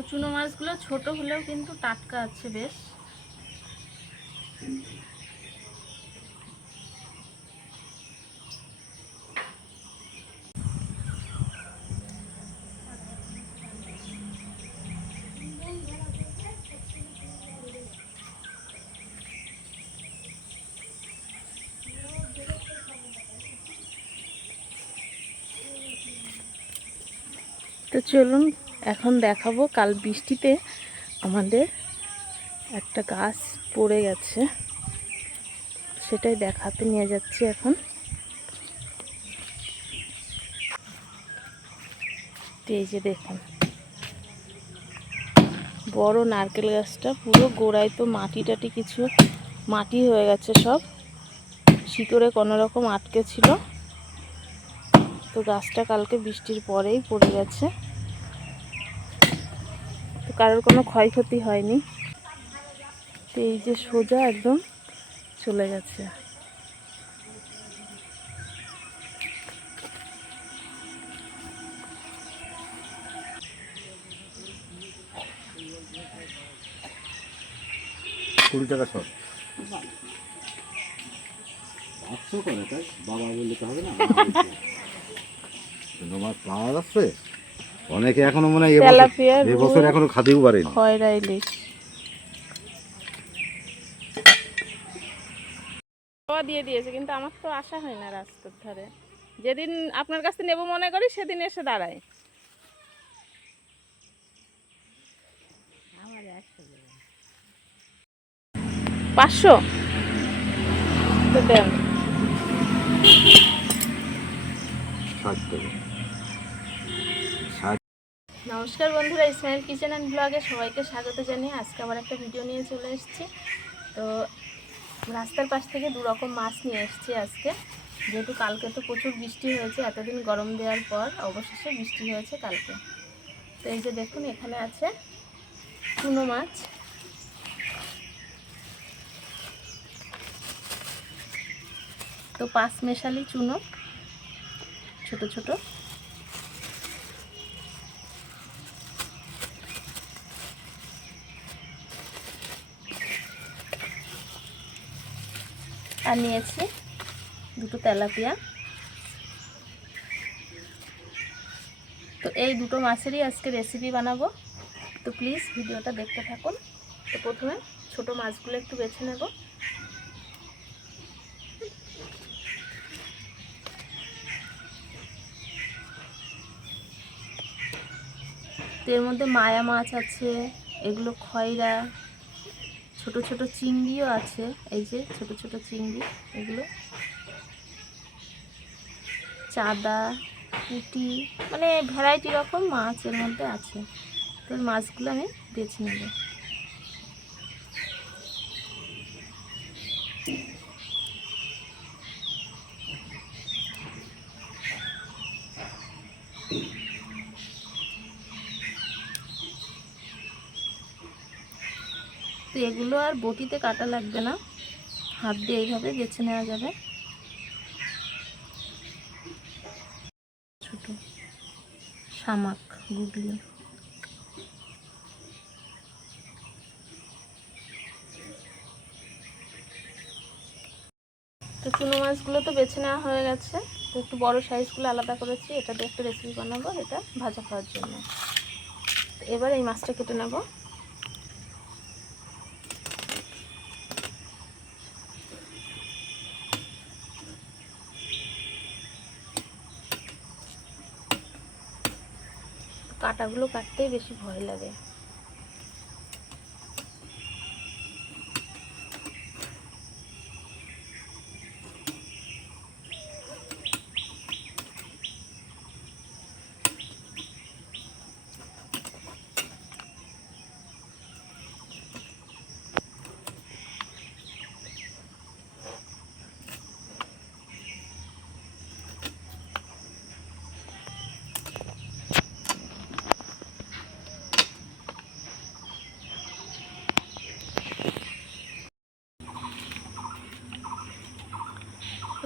তো চুনো মাছগুলো ছোট হলেও কিন্তু টাটকা আছে বেশ। তো চলুন এখন দেখাবো, কাল বৃষ্টিতে আমাদের একটা গাছ পড়ে গেছে। সেটাই দেখাতে নিয়ে যাচ্ছি এখন। এই যে দেখুন, বড় নারকেল গাছটা পুরো গোড়ায় তো মাটি টাটি কিছু, মাটি হয়ে গেছে সব। শিকড়ে কোনো রকম আটকে ছিল। তো গাছটা কালকে বৃষ্টির পরেই পড়ে গেছে। কারোর কোনো ক্ষয়ক্ষতি হয়নি। তো এই যে সোজা একদম চলে গেছে। কুড়ি টাকা শট পাঁচশো করে তাই? বাবা বললে তো হবে না। তোমার পাওয়া যাচ্ছে অনেকে এখনও মনে হয় এবছর- এখনও খাতেও পারেনি খয়রা ইলিশ। দিয়ে দিয়েছে কিন্তু আমার তো আশা হয় না রাস্তার ধারে। যেদিন আপনার কাছে নেব মনে করি সেদিন এসে দাঁড়ায়। পাঁচশো? দেন। ষাট টাকা। নমস্কার বন্ধুরা, ইসমাইল কিচেন অ্যান্ড ব্লগে সবাইকে স্বাগত জানিয়ে আজকে আবার একটা ভিডিও নিয়ে চলে এসেছি। তো রাস্তার পাশ থেকে দু রকম মাছ নিয়ে এসেছি আজকে। যেহেতু কালকে তো প্রচুর বৃষ্টি হয়েছে, এতদিন গরম দেওয়ার পর অবশেষে বৃষ্টি হয়েছে কালকে। তো এই যে দেখুন, এখানে আছে চুনো মাছ। তো পাঁচ মেশালি চুনো ছোট ছোট। আর নিয়েছি দুটো তেলাপিয়া। তো এই দুটো মাছেরই আজকে রেসিপি বানাবো। তো প্লিজ ভিডিওটা দেখতে থাকুন। তো প্রথমে ছোট মাছগুলো একটু বেছে নেব। এর মধ্যে মায়া মাছ আছে, এগুলো খয়রা ছোট ছোট চিংড়িও আছে, এই যে ছোট ছোট চিংড়ি, এগুলো। চাদা পুঁটি মানে ভ্যারাইটি রকম মাছ এর মধ্যে আছে। তো মাছগুলো আমি বেছে নেব। তো এগুলো আর বটিতে কাটা লাগবে না। হাত দিয়ে এইভাবে বেছে নেওয়া যাবে। ছোট শামাক গুগলি। তো চুনো মাছগুলো তো বেছে নেওয়া হয়ে গেছে। তো একটু বড় সাইজগুলো আলাদা করেছি। এটা দিয়ে একটা রেসিপি বানাবো, এটা ভাজা খাওয়ার জন্য। এবার এই মাছটা কেটে নেব। কাটাগুলো কাটতেই বেশি ভয় লাগে।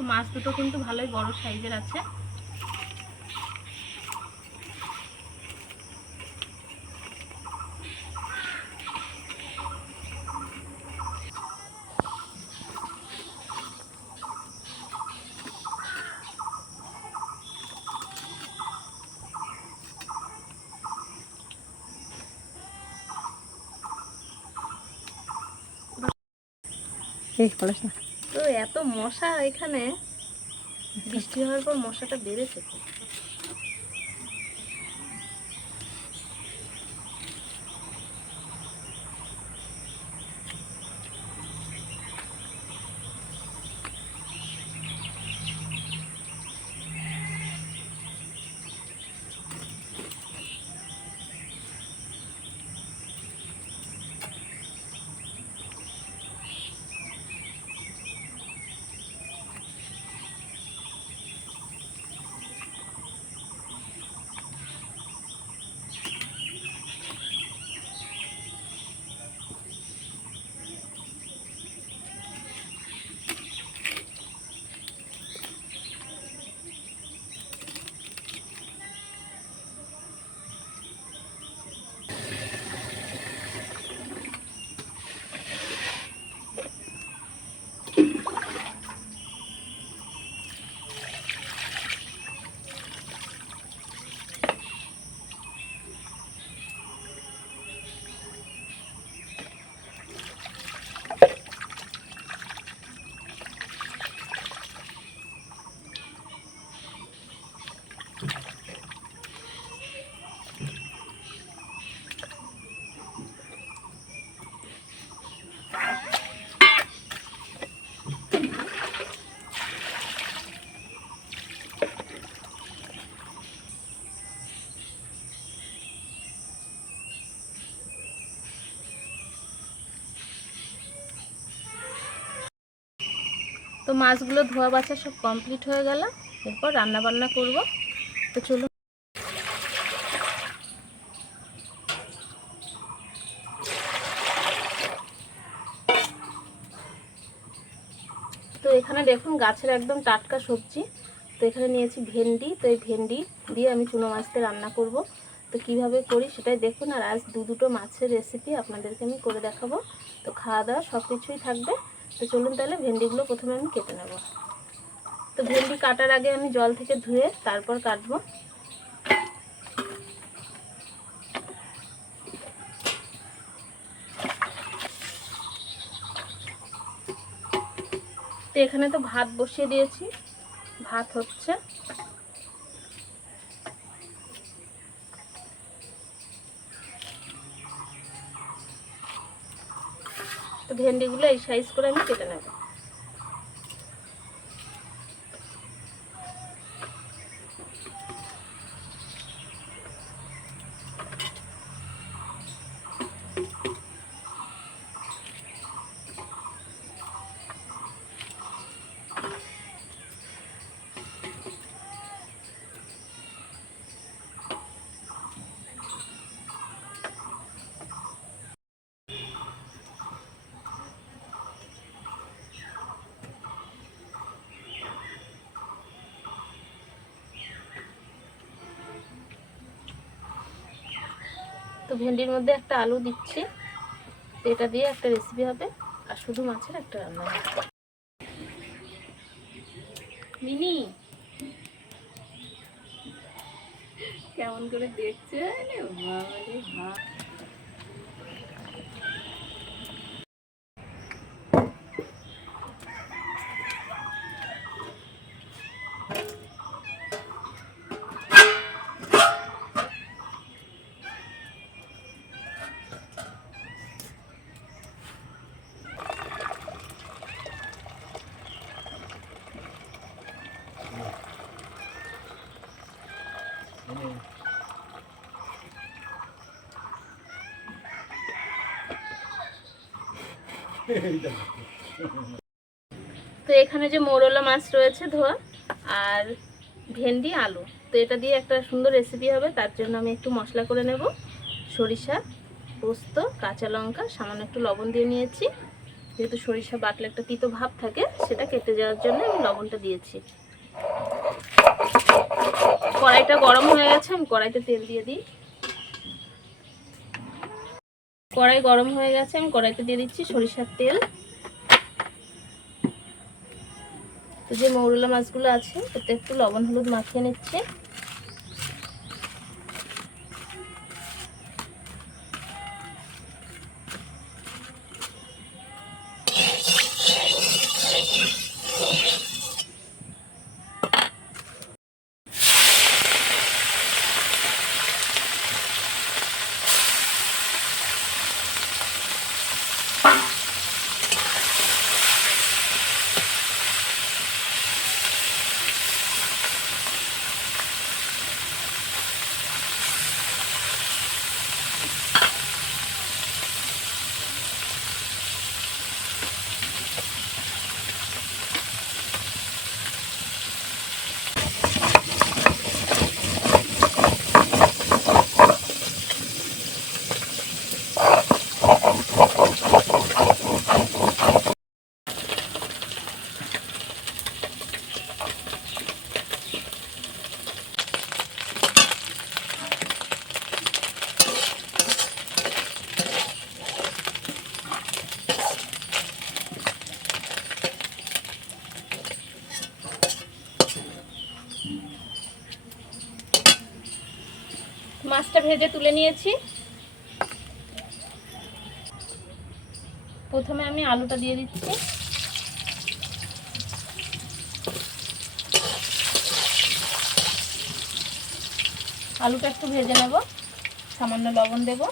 মাছ দুটো কিন্তু ভালোই বড় সাইজের আছে Sí, por eso. তো এত মশা এখানে বৃষ্টি হওয়ার পর মশাটা বেড়েছে খুব। তো মাছগুলো ধোয়া বাছা সব কমপ্লিট হয়ে গেল। এরপর রান্না বান্না করব। তো চলুন। তো এখানে দেখুন গাছের একদম টাটকা সবজি। তো এখানে নিয়েছি ভেন্ডি। তো এই ভেন্ডি দিয়ে আমি চুনো মাছতে রান্না করব। তো কীভাবে করি সেটাই দেখুন। আর আজ দু দুটো মাছের রেসিপি আপনাদেরকে আমি করে দেখাবো। তো খাওয়া দাওয়া সব কিছুই থাকবে। তো চলুন তাহলে ভেন্ডিগুলো প্রথমে আমি কেটে নেব। তো ভেন্ডি কাটার আগে আমি জল থেকে ধুয়ে তারপর কাটবো। তো এখানে তো ভাত বসিয়ে দিয়েছি। ভাত হচ্ছে ভেন্ডিগুলো এই সাইজ করে আমি কেটে নেব। ভেন্ডির মধ্যে একটা আলু দিচ্ছি। এটা দিয়ে একটা রেসিপি হবে। আর শুধু মাছের একটা রান্না। মিনি কেমন করে দেখছে? তো এখানে যে মোরলা মাছ রয়েছে ধোয়া আর ভেন্ডি, আলু। তো এটা দিয়ে একটা সুন্দর রেসিপি হবে। তার জন্য আমি একটু মশলা করে নেব। সরিষা, পোস্ত, কাঁচা লঙ্কা, সামান্য একটু লবণ দিয়ে নিয়েছি। যেহেতু সরিষা বাটলে একটা তিতো ভাব থাকে, সেটা কেটে যাওয়ার জন্য আমি লবণটা দিয়েছি। কড়াইটা গরম হয়ে গেছে, আমি কড়াইতে তেল দিয়ে দিই। কড়াই গরম হয়ে গেছে, আমি কড়াইতে দিয়ে দিচ্ছি সরিষার তেল। তো যে মৌরলা মাছগুলো আছে, ওতে একটু লবণ, হলুদ মাখিয়ে নিচ্ছে। মাছটা ভেজে তুলে নিয়েছি। প্রথমে আমি আলুটা দিয়ে দিচ্ছি। আলুটা একটু ভেজে নেব, সামান্য লবণ দেব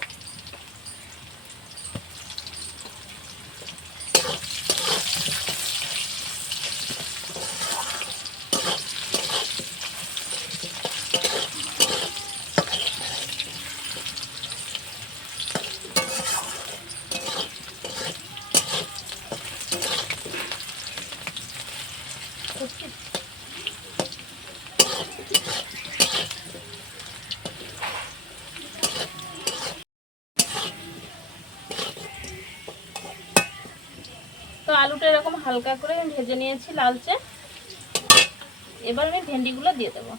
তো আলুটা এরকম হালকা করে ভেজে নিয়েছি লালচে। এবার আমি ভেন্ডিগুলো দিয়ে দেবো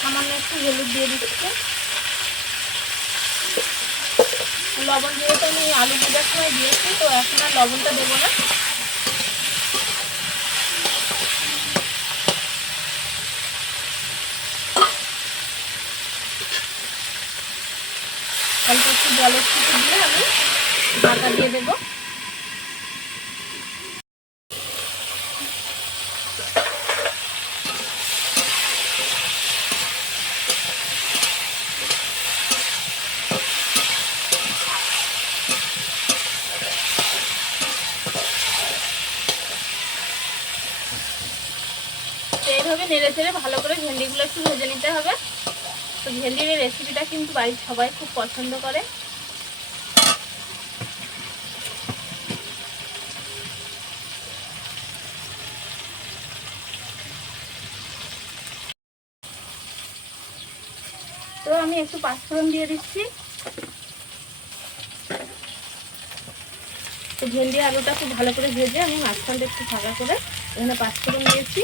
সামান্য একটু হলুদ দিয়ে দিচ্ছি লবণ যেহেতু আমি আলু ভাজার সময় দিয়েছি তো এখন আর লবণটা দেবো না। অল্প একটু জলের ছিটে দিয়ে আমি ঢাকা দিয়ে দেবো তো এইভাবে নেড়ে চেড়ে ভালো করে ভেন্ডিগুলো একটু ভেজে নিতে হবে। তো ভেন্ডির এই রেসিপিটা কিন্তু বাড়ির সবাই খুব পছন্দ করে। তো আমি একটু পাঁচফোড়ন দিয়ে দিচ্ছি। তো ভেন্ডি আলুটা খুব ভালো করে ভেজে আমি মাঝখানটা একটু ফাঁকা করে এখানে পাঁচফোড়ন দিয়েছি।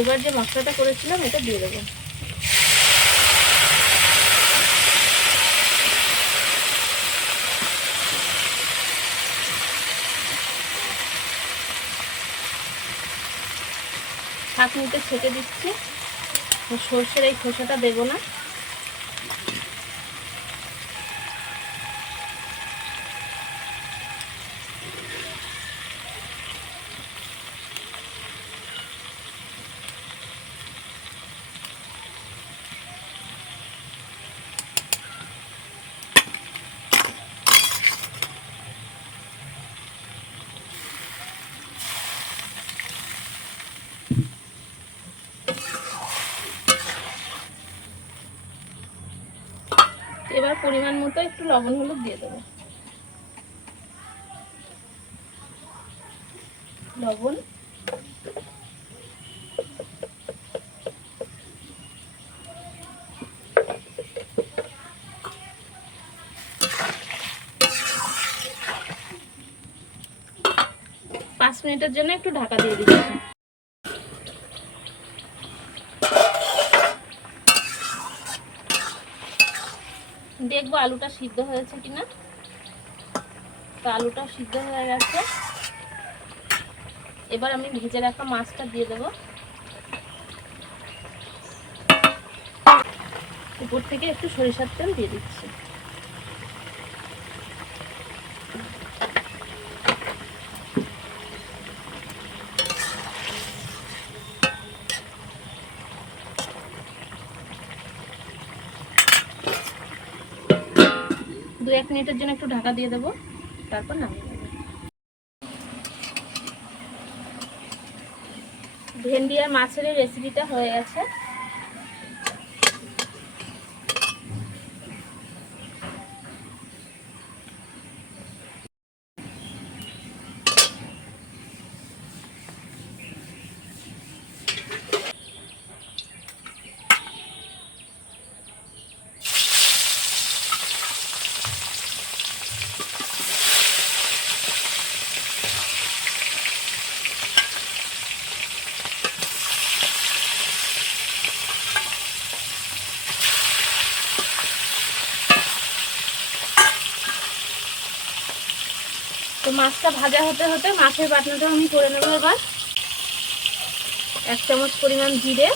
এবার যে মশলাটা করেছিলাম এটা দিয়ে দেবো। ছেঁকে দিচ্ছি। সর্ষের এই খোসাটা দেবো না এবার পরিমাণ মতো একটু লবণ হলুদ দিয়ে দেবো। লবণ। পাঁচ মিনিটের জন্য একটু ঢাকা দিয়ে দিচ্ছি। দেখব আলুটা সিদ্ধ হয়েছে কিনা। তো আলুটা সিদ্ধ হয়ে গেছে। এবার আমি ভেজে রাখা মাছটা দিয়ে দেবো। উপর থেকে একটু সরিষার তেল দিয়ে দিচ্ছি। মিনিটের জন্য একটু ঢাকা দিয়ে দেবো, তারপর নামিয়ে নেব। ভেন্ডি আর মাছের রেসিপিটা হয়ে গেছে। মাছটা ভাজা হতে হতে মাছের বাটনাটা আমি করে নেব এবার। এক চামচ পরিমাণ জিরে।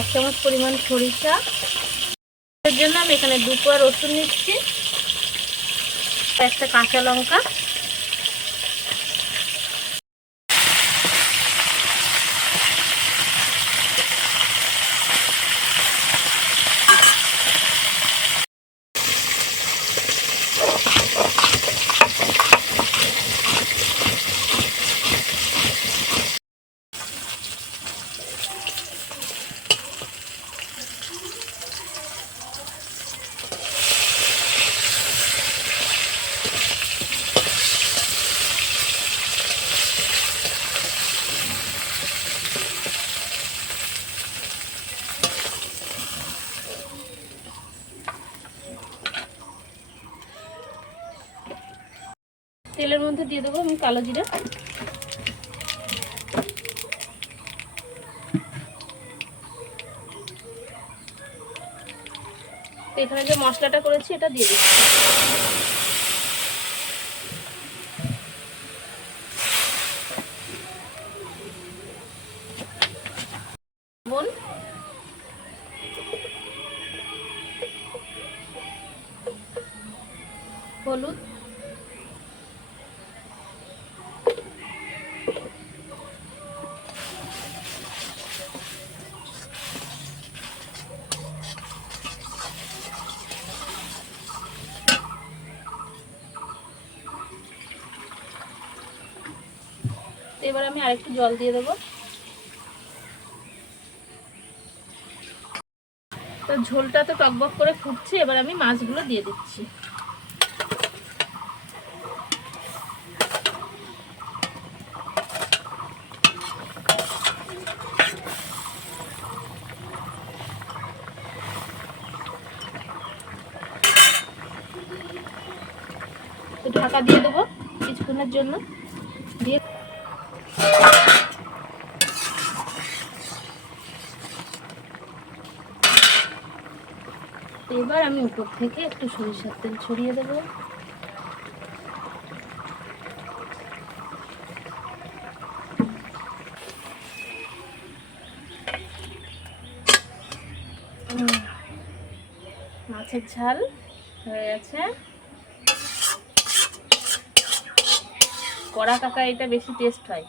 এক চামচ পরিমাণ সরিষা। এর জন্য আমি এখানে দু কোয়া রসুন নিচ্ছি। একটা কাঁচা লঙ্কা। তেলের মধ্যে দিয়ে দেবো আমি কালো জিরা। এখানে যে মশলাটা করেছি এটা দিয়ে দিচ্ছি। এবার আমি আরেকটু জল দিয়ে দেবো। তো ঝোলটা তো টকবক করে ফুটছে, এবার আমি মাছগুলো দিয়ে দিচ্ছি। ঢাকা দিয়ে দেবো কিছুক্ষণের জন্য দিয়ে এবার আমি উপর থেকে একটু সরিষার তেল ছড়িয়ে দেবো। মাছের ঝাল হয়ে গেছে। কড়া কাকা এটা বেশি টেস্ট হয়।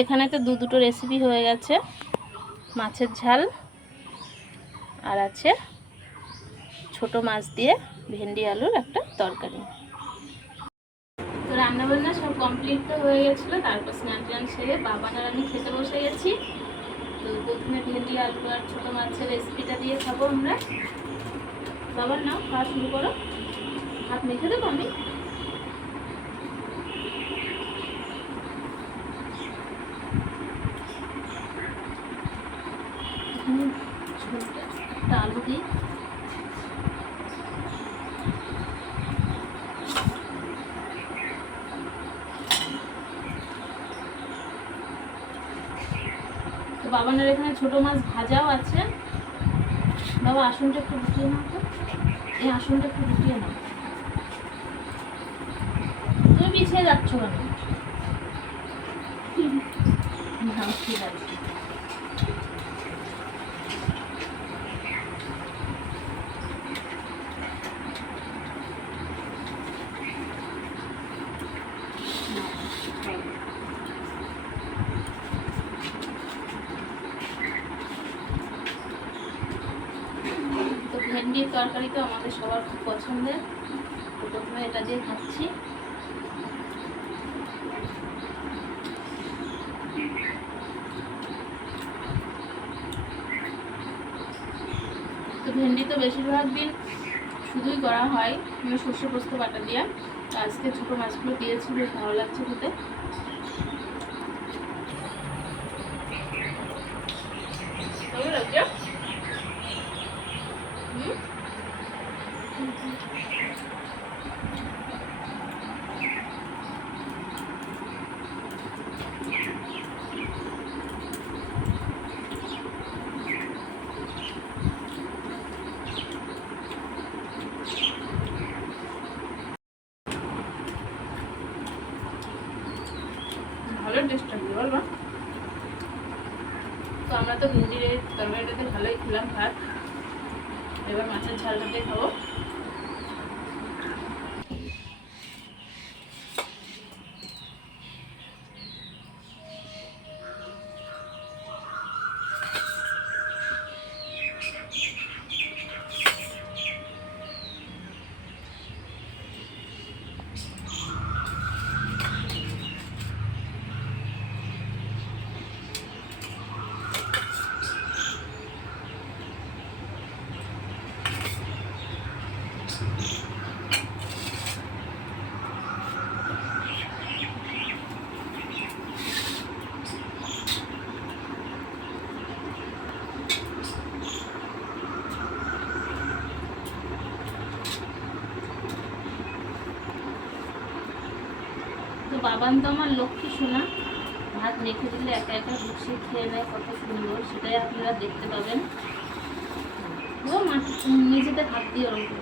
এখানে তো দু দুটো রেসিপি হয়ে গেছে। মাছের ঝাল আর আছে ছোট মাছ দিয়ে ভেন্ডি আলুর একটা তরকারি। তো রান্নাবান্না সব কমপ্লিট তো হয়ে গেছিল, তারপর স্নান টান সেরে বাবা আর খেতে বসে গেছি। তো প্রথমে ভেন্ডি, আলু আর ছোটো মাছের রেসিপিটা দিয়ে খাব আমরা। বাবার নাও, খাওয়া শুরু করো। হাত মেখে দেবো আমি এখানে ঝোলটা একটা আলু দিই তো বাবানের এখানে ছোট মাছ ভাজাও আছে। বাবা আসনটা একটু গুটিয়ে নাও তো। এই আসনটা একটু গুটিয়ে নাও। তুমি পিছিয়ে যাচ্ছ কেন? ঠিক আছে তো ভেন্ডির তরকারি তো আমাদের সবার খুব পছন্দের তো প্রথমে এটা দিয়ে খাচ্ছি তো ভেন্ডি তো বেশিরভাগ দিন শুধুই করা হয় সর্ষে পোস্ত বাটা দিয়ে। আজকে ছোটো মাছগুলো দিয়েছি, বেশ ভালো লাগছে খেতে কেমন লাগছে হুম ভালো টেস্ট লাগবে বলবা তো আমরা তো ভেন্ডির এই তরকারিটাতে ভালোই খেলাম ভাত এবার মাছের ঝালটা দিয়ে খাব বাবান তো আমার লক্ষ্মী শোনা ভাত রেখে দিলে একা একা গুছিয়ে খেয়ে নেয় কত সুন্দর, সেটাই আপনারা দেখতে পাবেন। ও মাটি নিজেতে হাত দিয়ে ওরকম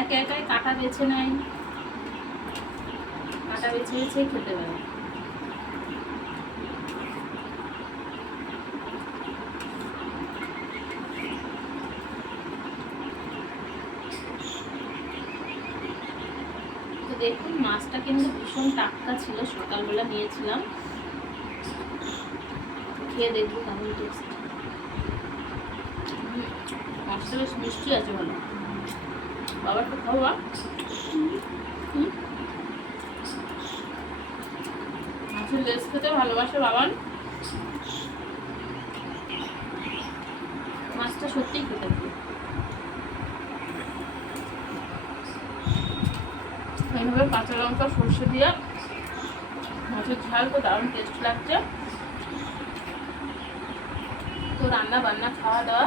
একা একাই কাটা বেছে নেয়। কাটা বেছে বেছে খেতে পারে তো দেখুন মাছটা কিন্তু ভীষণ টাটকা ছিল, সকালবেলা নিয়েছিলাম। খেয়ে দেখব কেমন টেস্ট মাছটা বেশ মিষ্টি আছে ভালো। বাবা একটু খাওয়া মাছের লেস খেতে ভালোবাসে বাবান মাছটা সত্যিই খেতে ভালো এইভাবে কাঁচা লঙ্কা, সর্ষে দিয়ে মাছের ঝাল, তো দারুণ টেস্ট লাগছে। তো রান্না বান্না, খাওয়া দাওয়া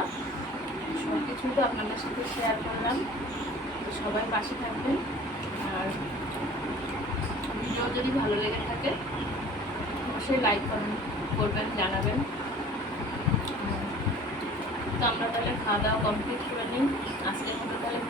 সব কিছুই তো আপনাদের সাথে শেয়ার করলাম। সবাই পাশে থাকবেন। আর ভিডিও যদি ভালো লেগে থাকে, অবশ্যই লাইক কমেন্ট করবেন, জানাবেন। তো আমরা তাহলে খাওয়া দাওয়া কমপ্লিট করে নিই। আজকের মতো তাহলে